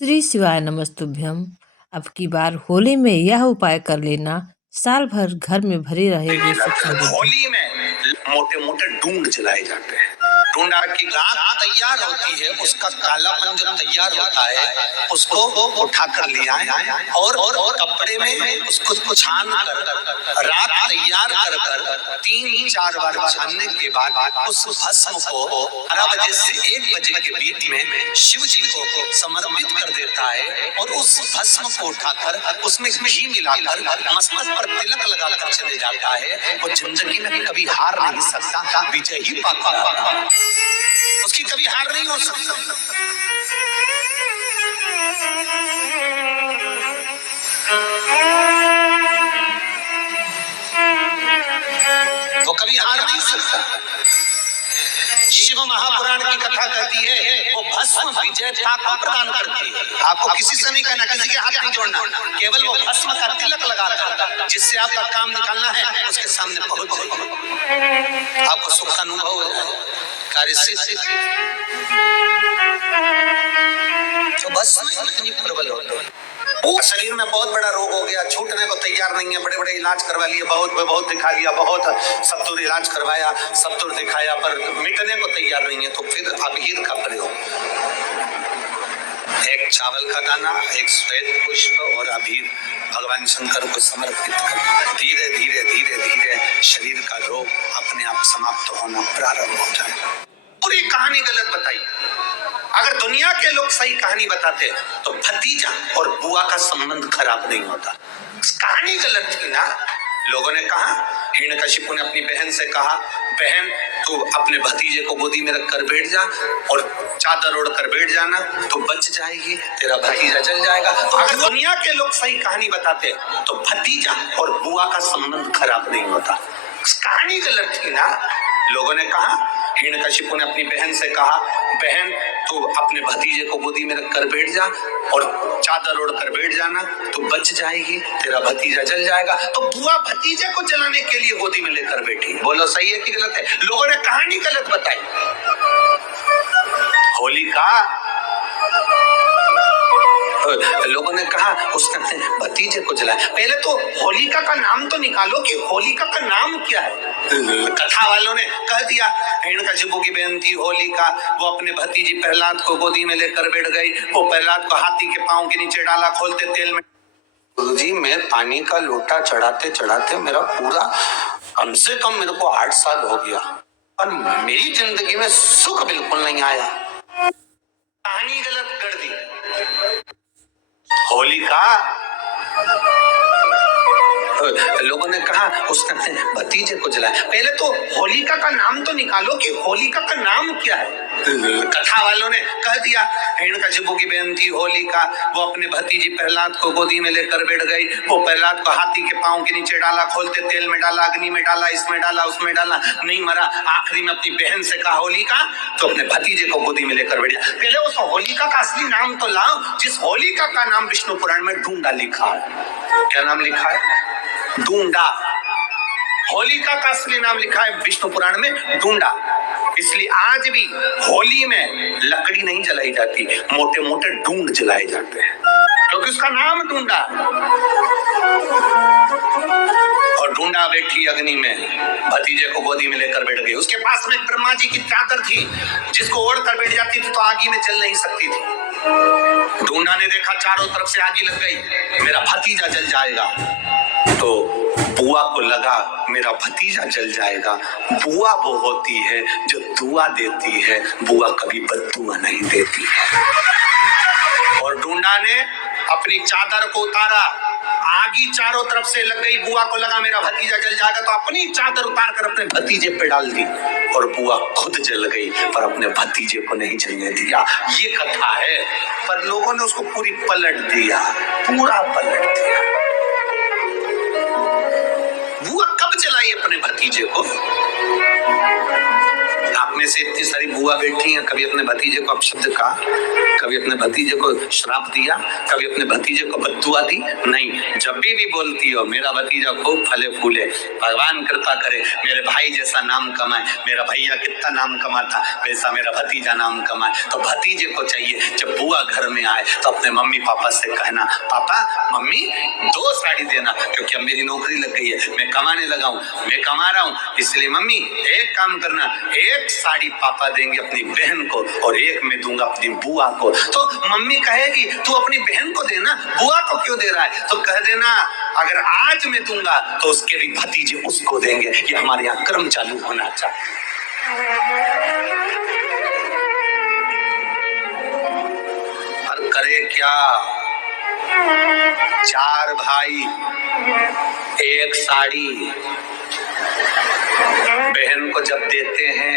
श्री शिवाय नमस्तुभ्यम। अब की बार होली में यह उपाय कर लेना, साल भर घर में भरी रहेगी सुख समृद्धि। होली में मोटे मोटे डूंड जलाए जाते हैं। डूंडा की राख तैयार होती है, उसका कालापन जब तैयार होता है उसको उठा कर ले आए और कपड़े में उसको छान कर राख तैयार कर 3-4 बार छानने के बाद उस भस्म को 12 बजे से 1 बजे के बीच में शिव जी को समर्पित कर देता है और उस भस्म को उठाकर उसमें घी मिलाकर मस्तक पर तिलक लगाकर चले जाता है। वो जिंदगी में कभी हार नहीं सकता, विजय ही पाता है, उसकी कभी हार नहीं हो सकता। वो कभी हार नहीं सकता। शिव महापुराण की कथा कहती है वो भस्म विजयता को प्रदान करती है। आपको किसी से नहीं कहना, किसी के हाथ नहीं जोड़ना, केवल वो भस्म का तिलक लगाकर जिससे आपका काम निकालना है उसके सामने पहुंच जाइए, आपको सुख का अनुभव हो जाए, कार्य सिद्धि। तो भस्म इतनी प्रबल होती है। शरीर में बहुत बड़ा रोग हो गया, छूटने को तैयार नहीं है, बड़े बड़े इलाज करवा लिए, बहुत दिखा लिया, बहुत सत्तुर इलाज करवाया, सत्तुर दिखाया, पर मिटने को तैयार नहीं है। तो फिर अबीर का प्रयोग, एक चावल का दाना, एक श्वेत पुष्प और अबीर भगवान शंकर को समर्पित कर धीरे धीरे धीरे धीरे शरीर का रोग अपने आप समाप्त होना प्रारंभ हो जाए। पूरी कहानी गलत बताई। अगर दुनिया के लोग सही कहानी बताते तो भतीजा और बुआ का संबंध खराब नहीं होता। कहानी गलत थी ना। लोगों ने कहा, हिरण्यकशिपु ने अपनी बहन से कहा, बहन तू अपने भतीजे को गोदी में रखकर बैठ जा और चादर ओढ़ कर बैठ जाना तो बच जाएगी, तेरा भतीजा चल जाएगा। अगर दुनिया के लोग सही कहानी बताते तो भतीजा और बुआ का संबंध खराब नहीं होता। कहानी गलत थी ना। लोगों ने कहा, हिरण्यकशिपु ने अपनी बहन से कहा, बहन तू अपने भतीजे को गोदी में रखकर बैठ जा और चादर ओढ़ कर बैठ जाना तो बच जाएगी, तेरा भतीजा जल जाएगा। तो बुआ भतीजे को जलाने के लिए गोदी में लेकर बैठी। बोलो सही है कि गलत है? लोगों ने कहानी गलत बताई। होलिका, लोगों ने कहा उसने अपने भतीजे को जलाया। पहले तो होलिका का नाम तो निकालो कि होलिका का नाम क्या है। कथा वालों ने कह दिया हिरण्यकशिपु की बहन थी होलिका, वो अपने भतीजी प्रहलाद को गोदी में लेकर बैठ गई, वो प्रहलाद को हाथी के पांव के नीचे डाला, खोलते तेल में। गुरुजी, मैं पानी का लोटा चढ़ाते चढ़ाते मेरा पूरा कम से कम मेरे को 8 साल हो गया और मेरी जिंदगी में सुख बिल्कुल नहीं आया। कहानी गलत कर दी। होलिका, लोगों ने कहा उसने अपने भतीजे को जलाया। पहले तो होलिका का नाम तो निकालो कि होलिका का नाम क्या है। कथा वालों ने कह दिया हिरण्यकशिपु की बहन थी होलिका, वो अपने भतीजी प्रहलाद को गोदी में लेकर बैठ गई, वो प्रहलाद को हाथी के पांव के नीचे डाला, खोलते तेल में डाला, अग्नि में डाला, इसमें डाला, उसमें डाला, नहीं मरा। आखिरी में अपनी बहन से कहा होलिका, तो अपने भतीजे को गोदी में लेकर बैठ गया। पहले उस होलिका का असली नाम तो लाओ, जिस होलिका का नाम विष्णु पुराण में डूंडा लिखा है। क्या नाम लिखा है? डूंडा। होलिका का असली नाम लिखा है विष्णु पुराण में डूंडा। इसलिए आज भी होली में लकड़ी नहीं जलाई जाती, मोटे मोटे डूंड जलाए जाते हैं, क्योंकि उसका नाम डूंडा। और डूंडा बैठी अग्नि में, भतीजे को गोदी में लेकर बैठ गई। उसके पास में ब्रह्मा जी की चादर थी, जिसको ओढ़ कर बैठ जाती थी तो आगी में जल नहीं सकती थी। डूंडा ने देखा चारों तरफ से आगी लग गई, मेरा भतीजा जल जाएगा। तो बुआ को लगा मेरा भतीजा जल जाएगा। बुआ वो होती है जो दुआ देती है, बुआ कभी बद्दुआ नहीं देती है। और डूंडा ने अपनी चादर को उतारा, आगी चारों तरफ से लग गई, बुआ को लगा मेरा भतीजा जल जाएगा, तो अपनी चादर उतार कर अपने भतीजे पे डाल दी और बुआ खुद जल गई, पर अपने भतीजे को नहीं जलने दिया। ये कथा है, पर लोगों ने उसको पूरी पलट दिया, पूरा पलट दिया। बुआ कब जलाई अपने भतीजे को? आप आप में से इतनी सारी बुआ बैठी हैं, कभी अपने भतीजे को अपशब्द कहा, कभी अपने भतीजे को श्राप दिया, कभी अपने भतीजे को बद्दुआ दी? नहीं। जब भी बोलती हो मेरा भतीजा खूब फले फूले, भगवान कृपा करे, मेरे भाई जैसा नाम कमाए, मेरा भैया कितना नाम कमाता वैसा मेरा भतीजा नाम कमाए, तो भतीजे को चाहिए जब बुआ घर में आए तो अपने मम्मी पापा से कहना, पापा मम्मी 2 साड़ी देना, क्योंकि अब मेरी नौकरी लग गई है, मैं कमाने लगा हूँ, मैं कमा रहा हूँ, इसलिए मम्मी एक काम करना, 1 साड़ी पापा देंगे अपनी बहन को और 1 मैं दूंगा अपनी बुआ को। तो मम्मी कहेगी तू अपनी बहन को देना, बुआ को क्यों दे रहा है? तो कह देना अगर आज मैं दूंगा तो उसके भी भतीजे उसको देंगे। ये हमारे यहाँ क्रम चालू होना चाहिए। पर करे क्या? 4 भाई 1 साड़ी, बहन को जब देते हैं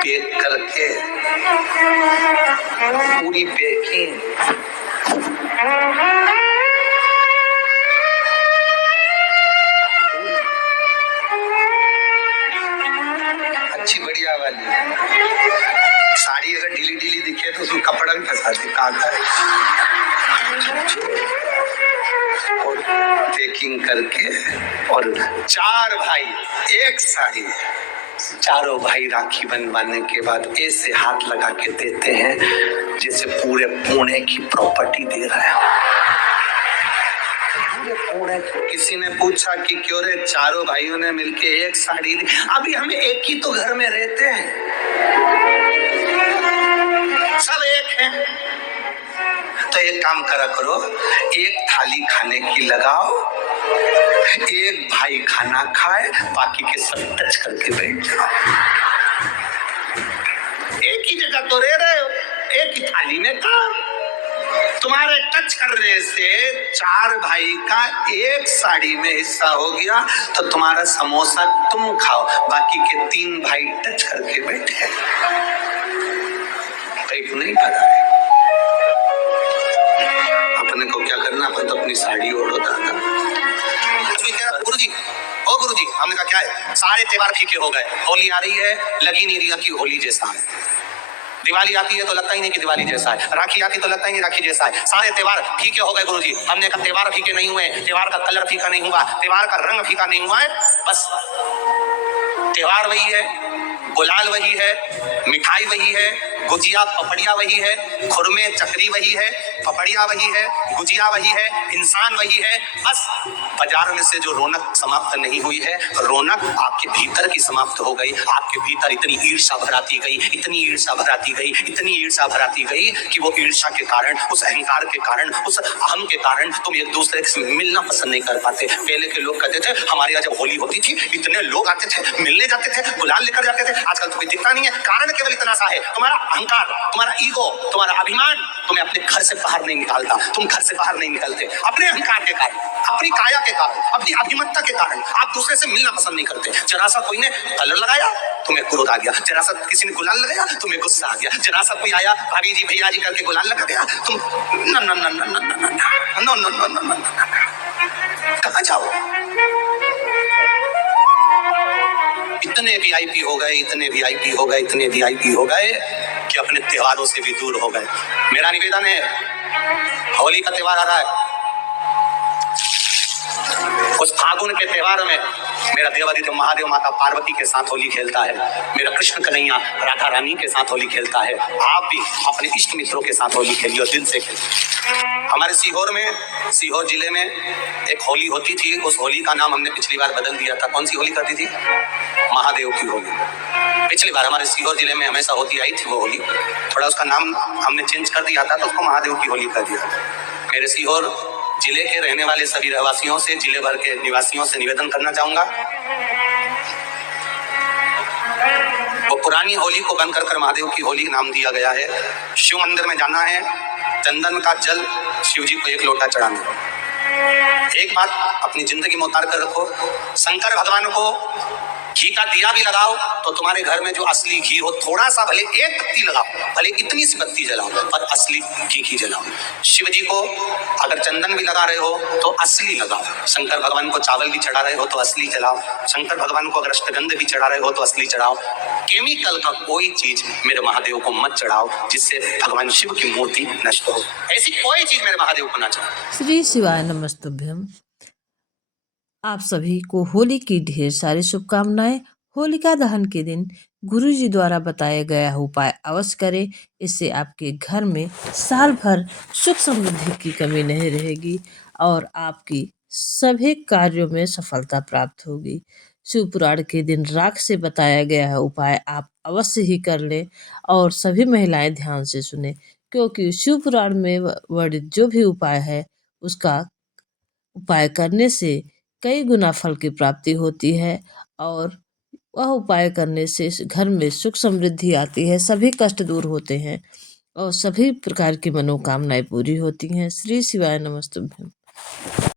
पैक करके, पूरी पैकिंग, अच्छी बढ़िया वाली साड़ी, अगर ढीली ढीली दिखे तो उसमें कपड़ा भी फंसा दे, कागज और पैकिंग करके, और 4 भाई 1 साड़ी। चारों भाई राखी बनवाने के बाद ऐसे हाथ लगा के देते हैं जैसे पूरे पुणे की प्रॉपर्टी दे रहे हो। किसी ने पूछा कि क्यों रे, चारों भाइयों ने मिलके 1 साड़ी दी? अभी हम एक ही तो घर में रहते हैं, सब एक हैं। तो एक काम करा करो, 1 थाली खाने की लगाओ, 1 भाई खाना खाए, बाकी के सब टच करके बैठ जाओ। एक ही जगह तो रह रहे हो, एक ही थाली में खाओ। तुम्हारे टच करने से 4 भाई का 1 साड़ी में हिस्सा हो गया, तो तुम्हारा समोसा तुम खाओ, बाकी के 3 भाई टच करके बैठे। पेट नहीं भरा है, अपने को क्या करना, अपन तो अपनी साड़ी ओढ़ो दादा। गुरुजी, ओ गुरुजी, हमने कहा क्या है, सारे त्योहार फीके हो गए, होली आ रही है, लगी नहीं रही कि होली जैसा है, दिवाली आती है तो लगता ही नहीं कि दिवाली जैसा है, राखी आती तो लगता ही नहीं राखी जैसा है, सारे त्योहार फीके हो गए गुरुजी। हमने कहा त्योहार फीके नहीं हुए, त्योहार का कलर फीका नहीं हुआ, त्योहार का रंग फीका नहीं हुआ है, बस त्योहार वही है, गुलाल वही है, मिठाई वही है, गुजिया पपड़िया वही है, खुरमे चकरी वही है, पपड़िया वही है, गुजिया वही है, इंसान वही है। बस बाजार में से जो रौनक समाप्त नहीं हुई है, रौनक आपके भीतर की समाप्त हो गई। आपके भीतर इतनी ईर्ष्या भराती गई, इतनी ईर्ष्या भराती गई, इतनी ईर्ष्या भराती गई कि वो ईर्ष्या के कारण, उस अहंकार के कारण, उस अहम के कारण तुम एक दूसरे से मिलना पसंद नहीं कर पाते। पहले के लोग कहते थे हमारे यहाँ जब होली होती थी इतने लोग आते थे, मिलने जाते थे, गुलाल लेकर जाते थे। आजकल तो कोई दिखता नहीं है, कारण केवल इतना सा है, तुम्हारा अहंकार, तुम्हारा ईगो, तुम्हारा अभिमान तुम्हें अपने घर से बाहर नहीं निकालता। तुम घर से बाहर नहीं निकलते अपने अहंकार के कारण, अपनी काया के कारण, अपनी अभिमतता के कारण। आप दूसरे से मिलना पसंद नहीं करते। जरा सा कोई ने कलर लगाया तुम्हें क्रोध आ गया, जरा सा किसी ने गुलाल लगाया तुम्हें गुस्सा आ गया, जरा सा कोई आया भाभी जी भैया जी करके गुलाल लगा गया, तुम कहाँ जाओ। इतने वीआईपी हो गए, इतने वीआईपी हो गए, इतने वीआईपी हो गए कि अपने त्योहारों से भी दूर हो गए। मेरा निवेदन है, होली का त्योहार आ रहा है, उस फागुन के त्योहार में मेरा देवादित्य महादेव माता पार्वती के साथ होली खेलता है, मेरा कृष्ण कन्हैया राधा रानी के साथ होली खेलता है। आप भी अपने इष्ट मित्रों के साथ होली खेलिए और दिल से खेलिए। हमारे सीहोर में, सीहोर जिले में एक होली होती थी, उस होली का नाम हमने पिछली बार बदल दिया था। कौन सी होली करती थी? महादेव की होली। पिछली बार हमारे सीहोर जिले में हमेशा होती आई थी वो होली, थोड़ा उसका नाम हमने चेंज कर दिया था, तो उसको महादेव की होली कर दिया। मेरे सीहोर जिले के रहने वाले सभी रहवासियों से, जिले भर के निवासियों से निवेदन करना चाहूंगा, वो पुरानी होली को बंद कर महादेव की होली नाम दिया गया है। शिव मंदिर में जाना है, चंदन का जल शिव जी को 1 लोटा चढ़ाना। एक बात अपनी जिंदगी में उतार कर रखो, शंकर भगवान को घी का दिया भी लगाओ तो तुम्हारे घर में जो असली घी हो, थोड़ा सा भले 1 बत्ती लगाओ, भले इतनी सी बत्ती जलाओ, पर असली घी जलाओ। शिव जी को अगर चंदन भी लगा रहे हो तो असली लगाओ। शंकर भगवान को चावल भी चढ़ा रहे हो तो असली चढ़ाओ। शंकर भगवान को अगर अष्टगंध भी चढ़ा रहे हो तो असली चढ़ाओ। केमिकल का कोई चीज मेरे महादेव को मत चढ़ाओ जिससे भगवान शिव की मूर्ति नष्ट हो। ऐसी कोई चीज मेरे महादेव को ना चढ़ाओ। श्री शिवाय नमस्तुभ्यम। आप सभी को होली की ढेर सारी शुभकामनाएं। होलिका दहन के दिन गुरुजी द्वारा बताया गया उपाय अवश्य करें। इससे आपके घर में साल भर सुख समृद्धि की कमी नहीं रहेगी और आपकी सभी कार्यों में सफलता प्राप्त होगी। शिव पुराण के दिन राख से बताया गया है उपाय आप अवश्य ही कर लें और सभी महिलाएं ध्यान से सुने, क्योंकि शिव पुराण में वर्णित जो भी उपाय है उसका उपाय करने से कई गुना फल की प्राप्ति होती है और वह उपाय करने से घर में सुख समृद्धि आती है, सभी कष्ट दूर होते हैं और सभी प्रकार की मनोकामनाएं पूरी होती हैं। श्री शिवाय नमस्तुभ्यम।